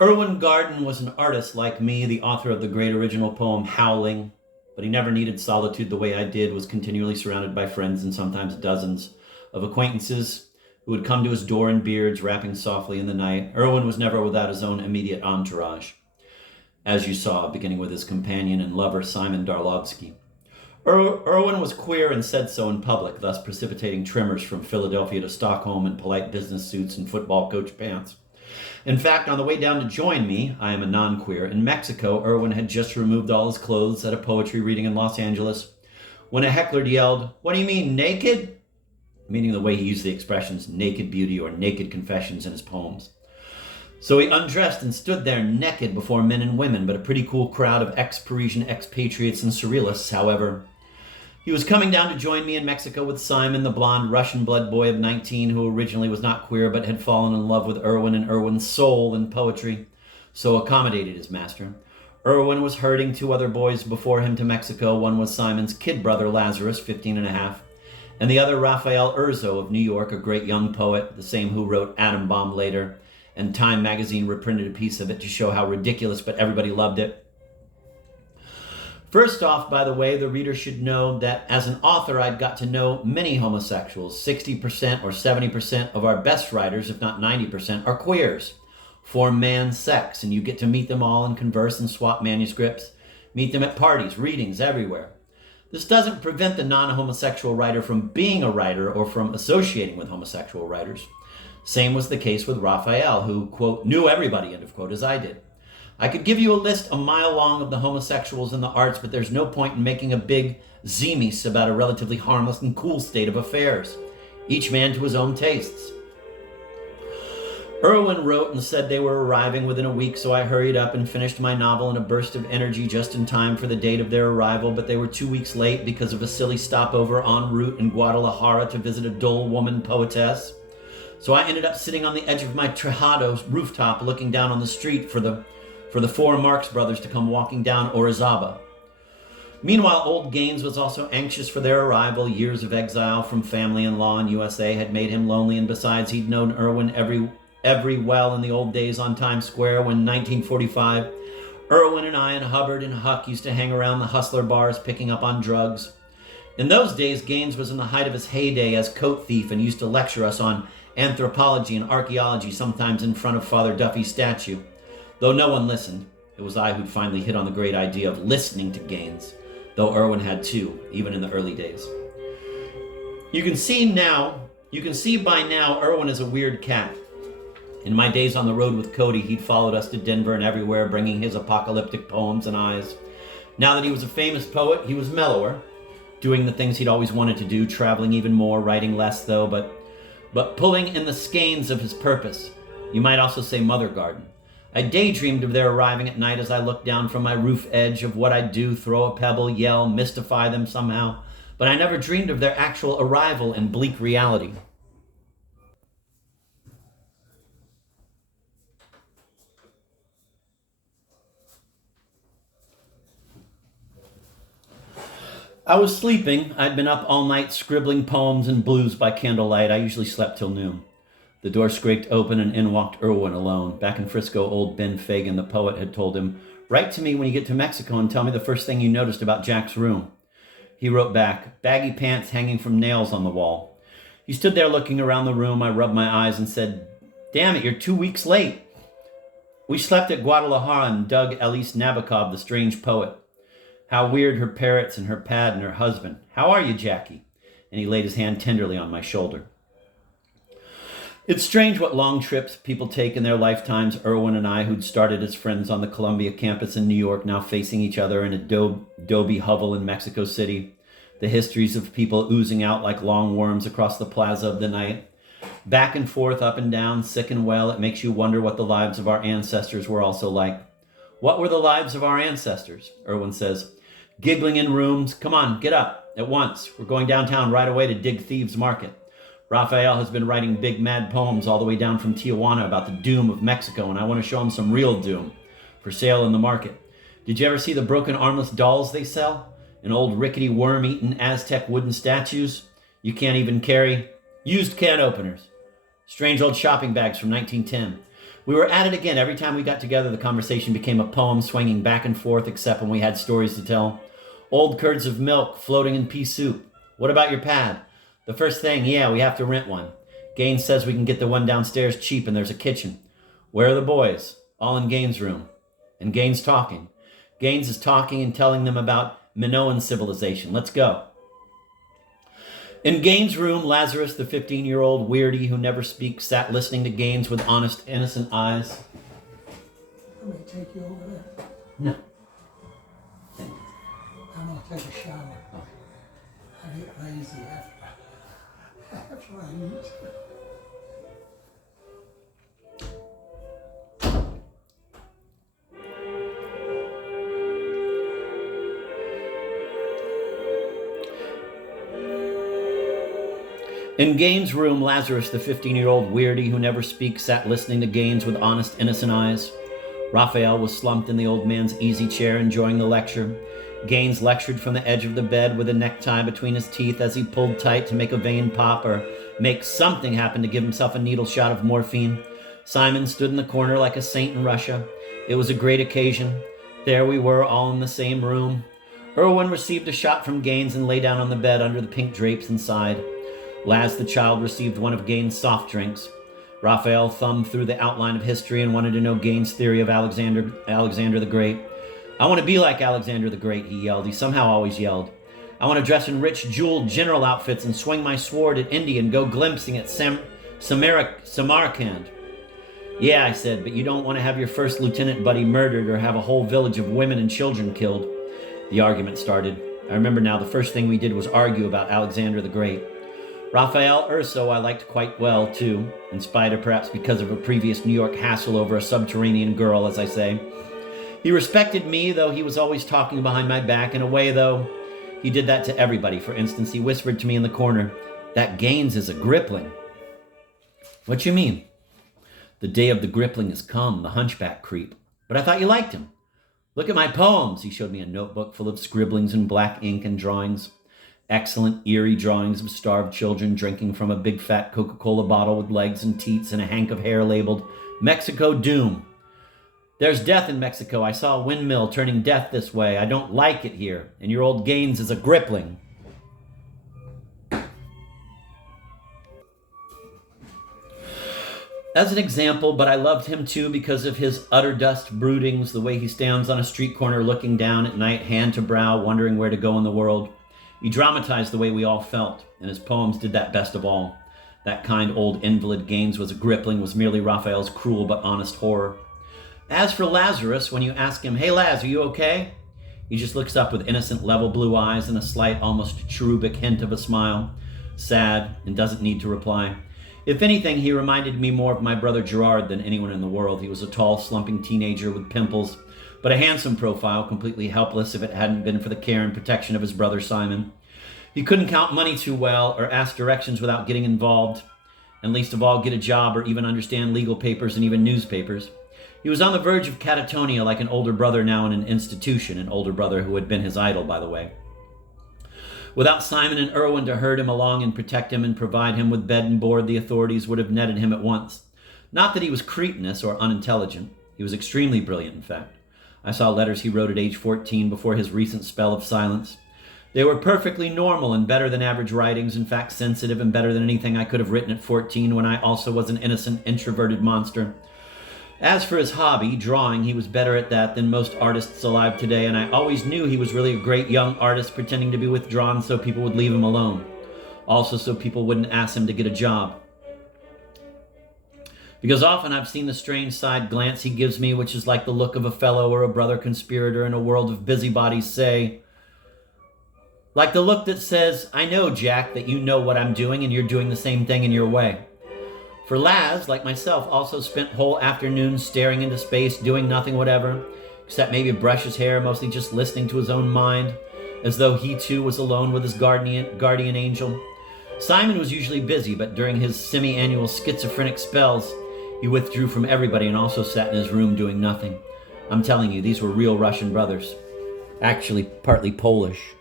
Irwin Garden was an artist like me, the author of the great original poem Howling, but he never needed solitude the way I did, was continually surrounded by friends and sometimes dozens of acquaintances who would come to his door in beards, rapping softly in the night. Irwin was never without his own immediate entourage, as you saw, beginning with his companion and lover, Simon Darlovsky. Irwin was queer and said so in public, thus precipitating tremors from Philadelphia to Stockholm in polite business suits and football coach pants. In fact, on the way down to join me, I am a non-queer, in Mexico, Irwin had just removed all his clothes at a poetry reading in Los Angeles when a heckler yelled, "What do you mean, naked?" Meaning the way he used the expressions naked beauty or naked confessions in his poems. So he undressed and stood there naked before men and women, but a pretty cool crowd of ex-Parisian expatriates and surrealists, however. He was coming down to join me in Mexico with Simon, the blonde Russian blood boy of 19, who originally was not queer but had fallen in love with Irwin and Irwin's soul and poetry, so accommodated his master. Irwin was herding two other boys before him to Mexico. One was Simon's kid brother, Lazarus, 15 and a half, and the other Raphael Urzo of New York, a great young poet, the same who wrote Atom Bomb later, and Time magazine reprinted a piece of it to show how ridiculous, but everybody loved it. First off, by the way, the reader should know that as an author, I'd got to know many homosexuals. 60% or 70% of our best writers, if not 90%, are queers, form man sex, and you get to meet them all and converse and swap manuscripts, meet them at parties, readings, everywhere. This doesn't prevent the non-homosexual writer from being a writer or from associating with homosexual writers. Same was the case with Raphael, who, quote, knew everybody, end of quote, as I did. I could give you a list a mile long of the homosexuals in the arts, but there's no point in making a big zemies about a relatively harmless and cool state of affairs. Each man to his own tastes. Irwin wrote and said they were arriving within a week, so I hurried up and finished my novel in a burst of energy just in time for the date of their arrival, but they were 2 weeks late because of a silly stopover en route in Guadalajara to visit a dull woman poetess. So I ended up sitting on the edge of my Tejado rooftop looking down on the street for the four Marx brothers to come walking down Orizaba. Meanwhile, old Gaines was also anxious for their arrival. Years of exile from family and law in USA had made him lonely, and besides, he'd known Irwin every well in the old days on Times Square when, 1945, Irwin and I and Hubbard and Huck used to hang around the hustler bars picking up on drugs. In those days, Gaines was in the height of his heyday as coat thief and used to lecture us on anthropology and archaeology, sometimes in front of Father Duffy's statue. Though no one listened, it was I who'd finally hit on the great idea of listening to Gaines, though Irwin had too, even in the early days. You can see by now Irwin is a weird cat. In my days on the road with Cody, he'd followed us to Denver and everywhere, bringing his apocalyptic poems and eyes. Now that he was a famous poet, he was mellower, doing the things he'd always wanted to do, traveling even more, writing less though, but pulling in the skeins of his purpose. You might also say mother garden. I daydreamed of their arriving at night as I looked down from my roof edge of what I'd do, throw a pebble, yell, mystify them somehow, but I never dreamed of their actual arrival in bleak reality. I was sleeping. I'd been up all night scribbling poems and blues by candlelight. I usually slept till noon. The door scraped open and in walked Irwin alone. Back in Frisco, old Ben Fagan, the poet, had told him, "Write to me when you get to Mexico and tell me the first thing you noticed about Jack's room." He wrote back, "Baggy pants hanging from nails on the wall." He stood there looking around the room. I rubbed my eyes and said, "Damn it, you're 2 weeks late." We slept at Guadalajara and dug Elise Nabokov, the strange poet. How weird her parrots and her pad and her husband. "How are you, Jackie?" And he laid his hand tenderly on my shoulder. It's strange what long trips people take in their lifetimes. Irwin and I, who'd started as friends on the Columbia campus in New York, now facing each other in a Adobe hovel in Mexico City. The histories of people oozing out like long worms across the plaza of the night. Back and forth, up and down, sick and well, it makes you wonder what the lives of our ancestors were also like. What were the lives of our ancestors? Irwin says, giggling in rooms. "Come on, get up, at once. We're going downtown right away to dig Thieves' Market." Raphael has been writing big mad poems all the way down from Tijuana about the doom of Mexico, and I want to show him some real doom for sale in the market. Did you ever see the broken armless dolls they sell? And old rickety worm-eaten Aztec wooden statues? You can't even carry used can openers. Strange old shopping bags from 1910. We were at it again. Every time we got together, the conversation became a poem swinging back and forth, except when we had stories to tell. Old curds of milk floating in pea soup. What about your pad? The first thing, yeah, we have to rent one. Gaines says we can get the one downstairs cheap and there's a kitchen. Where are the boys? All in Gaines' room. And Gaines talking. Gaines is talking and telling them about Minoan civilization. Let's go. In Gaines' room, Lazarus, the 15-year-old weirdy who never speaks, sat listening to Gaines with honest, innocent eyes. Let me take you over there. No. I'm going to take a shower. I get lazy after I eat. In Gaines' room, Lazarus, the 15-year-old weirdy who never speaks, sat listening to Gaines with honest, innocent eyes. Raphael was slumped in the old man's easy chair, enjoying the lecture. Gaines lectured from the edge of the bed with a necktie between his teeth as he pulled tight to make a vein pop or make something happen to give himself a needle shot of morphine. Simon stood in the corner like a saint in Russia. It was a great occasion. There we were, all in the same room. Irwin received a shot from Gaines and lay down on the bed under the pink drapes and sighed. Laz the child received one of Gaines' soft drinks. Raphael thumbed through the outline of history and wanted to know Gaines' theory of Alexander the Great. I want to be like Alexander the Great, he yelled. He somehow always yelled. I want to dress in rich, jeweled general outfits and swing my sword at India and go glimpsing at Samarkand. Yeah, I said, but you don't want to have your first lieutenant buddy murdered or have a whole village of women and children killed. The argument started. I remember now the first thing we did was argue about Alexander the Great. Raphael Urso I liked quite well, too, in spite of perhaps because of a previous New York hassle over a subterranean girl, as I say. He respected me, though he was always talking behind my back. In a way, though, he did that to everybody. For instance, he whispered to me in the corner, "That Gaines is a Grippling." What you mean? The day of the Grippling has come, the hunchback creep. But I thought you liked him. Look at my poems. He showed me a notebook full of scribblings in black ink and drawings. Excellent, eerie drawings of starved children drinking from a big fat Coca-Cola bottle with legs and teats and a hank of hair labeled Mexico Doom. There's death in Mexico. I saw a windmill turning death this way. I don't like it here. And your old Gaines is a Grippling. As an example, but I loved him too because of his utter dust broodings, the way he stands on a street corner looking down at night, hand to brow, wondering where to go in the world. He dramatized the way we all felt, and his poems did that best of all. That kind old invalid Gaines was a Grippling was merely Raphael's cruel but honest horror. As for Lazarus, when you ask him, "Hey Laz, are you okay?" he just looks up with innocent level blue eyes and a slight, almost cherubic hint of a smile, sad, and doesn't need to reply. If anything, he reminded me more of my brother Gerard than anyone in the world. He was a tall, slumping teenager with pimples, but a handsome profile, completely helpless if it hadn't been for the care and protection of his brother Simon. He couldn't count money too well or ask directions without getting involved, and least of all get a job or even understand legal papers and even newspapers. He was on the verge of catatonia like an older brother now in an institution, an older brother who had been his idol, by the way. Without Simon and Irwin to herd him along and protect him and provide him with bed and board, the authorities would have netted him at once. Not that he was cretinous or unintelligent. He was extremely brilliant, in fact. I saw letters he wrote at age 14 before his recent spell of silence. They were perfectly normal and better than average writings, in fact sensitive and better than anything I could have written at 14 when I also was an innocent, introverted monster. As for his hobby, drawing, he was better at that than most artists alive today, and I always knew he was really a great young artist pretending to be withdrawn so people would leave him alone. Also so people wouldn't ask him to get a job. Because often I've seen the strange side glance he gives me, which is like the look of a fellow or a brother conspirator in a world of busybodies say, like the look that says, "I know, Jack, that you know what I'm doing and you're doing the same thing in your way." For Laz, like myself, also spent whole afternoons staring into space, doing nothing whatever, except maybe brush his hair, mostly just listening to his own mind, as though he too was alone with his guardian angel. Simon was usually busy, but during his semi-annual schizophrenic spells, he withdrew from everybody and also sat in his room doing nothing. I'm telling you, these were real Russian brothers. Actually, partly Polish.